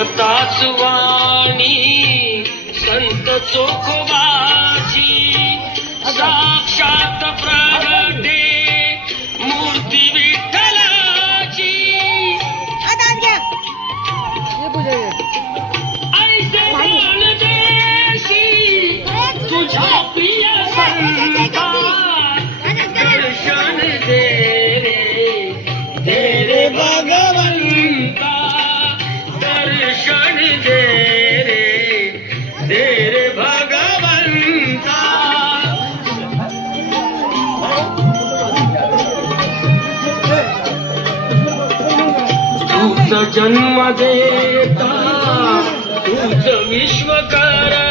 एकताच वाणी संत चोखोबाची साक्षात प्रगटे मूर्ती विठ्ठलाची ऐसे देशी तुझ्या प्रिय संता दर्शन दे रे भगवंता दर्शन दे रे भगवंता तूच जन्म देता तूच विश्व कर